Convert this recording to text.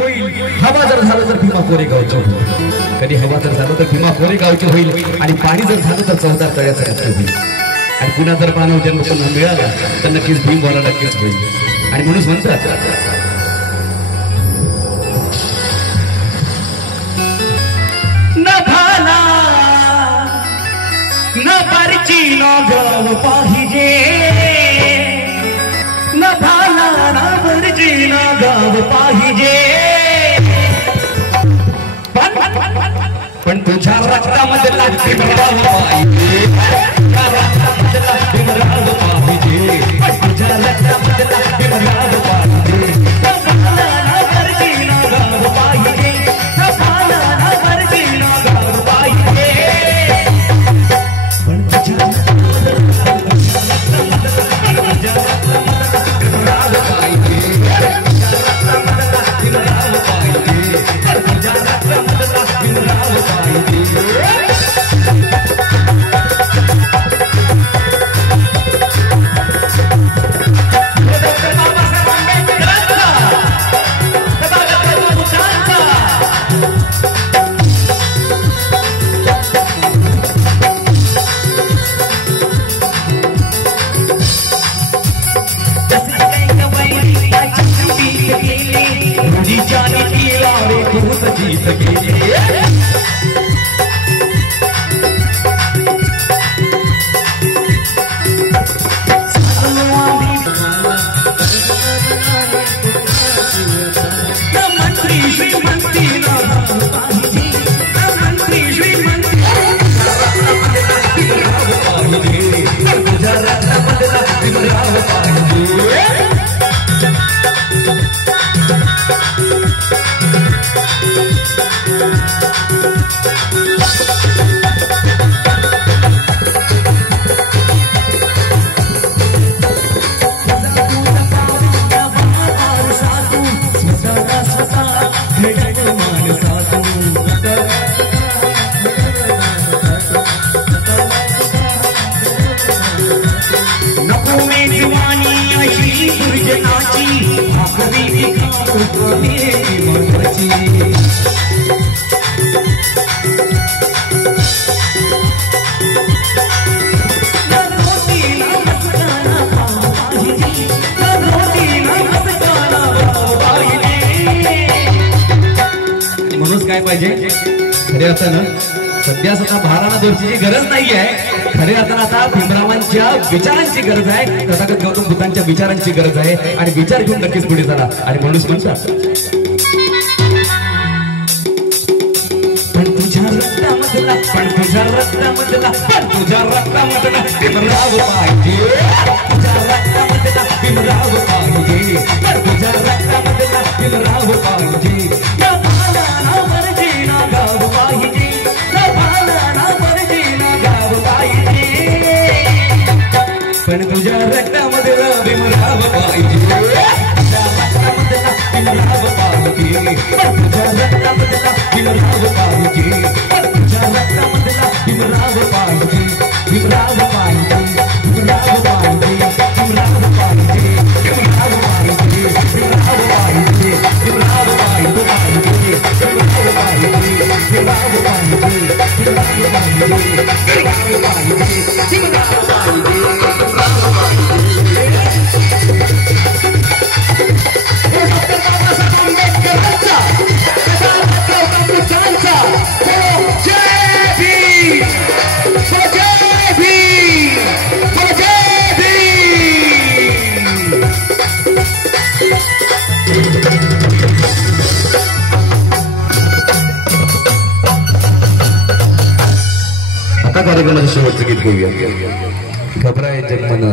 होईल. हवा जर झालं तर भीमा कोरेगावची होईल. कधी हवा जर झालं तर भीमा कोरेगावची होईल आणि पाणी जर झालं तर चौदार तळ्याचं नक्की होईल. आणि पुन्हा जर मानव जन्म पुन्हा मिळाला तर नक्कीच भीमवाला नक्कीच होईल. आणि म्हणून म्हणतात न भाला न परची न गाव पाहिजे, न भाला न परची न गाव पाहिजे, पण तुझ्या रक्तामधला भीमराव पाहिजे, तुझ्या रक्तामधला भीमराव पाहिजे, तुझ्या रक्तामधला भीमराव पाहिजे. न भाला न परची न गाव पाहिजे, न भाला न परची न गाव पाहिजे, पण तुझ्या काय पाहिजे. खरे अर्थानं सध्या स्वतः महाराणा देवची गरज नाही आहे. खरे अर्थानं आता भीमरावांच्या विचारांची गरज आहे, तथागत गौतम बुद्धांच्या विचारांची गरज आहे. आणि विचार घेऊन नक्कीच पुढे चला. आणि म्हणूनच म्हणतात पण तुझ्या रक्तामधला, पण तुझ्या रक्तामधला, पण तुझ्या रक्तामधला भीमराव पाहिजे, तुझ्या रक्तामधला भीमराव पाहिजे, पण तुझ्या रक्तामधला भीमराव पाहिजे. गाव पाहिजे, न भाला न परची न गाव पाहिजे, पण तुझ्या रक्तामधला भीमराव पाहिजे, तुझ्या रक्तामधला भीमराव पाहिजे, पण तुझ्या रक्तामधला भीमराव पाहिजे, पण तुझ्या रक्तामधला भीमराव पाहिजे, भीमराव पाहिजे, भीमराव पाहिजे, भीमराव पाहिजे, भीमराव पाहिजे, भीमराव पाहिजे, भीमराव पाहिजे, भीमराव आता कार्यक्रमाचं शेवटचं गीत घेऊया. घबराय जन्मना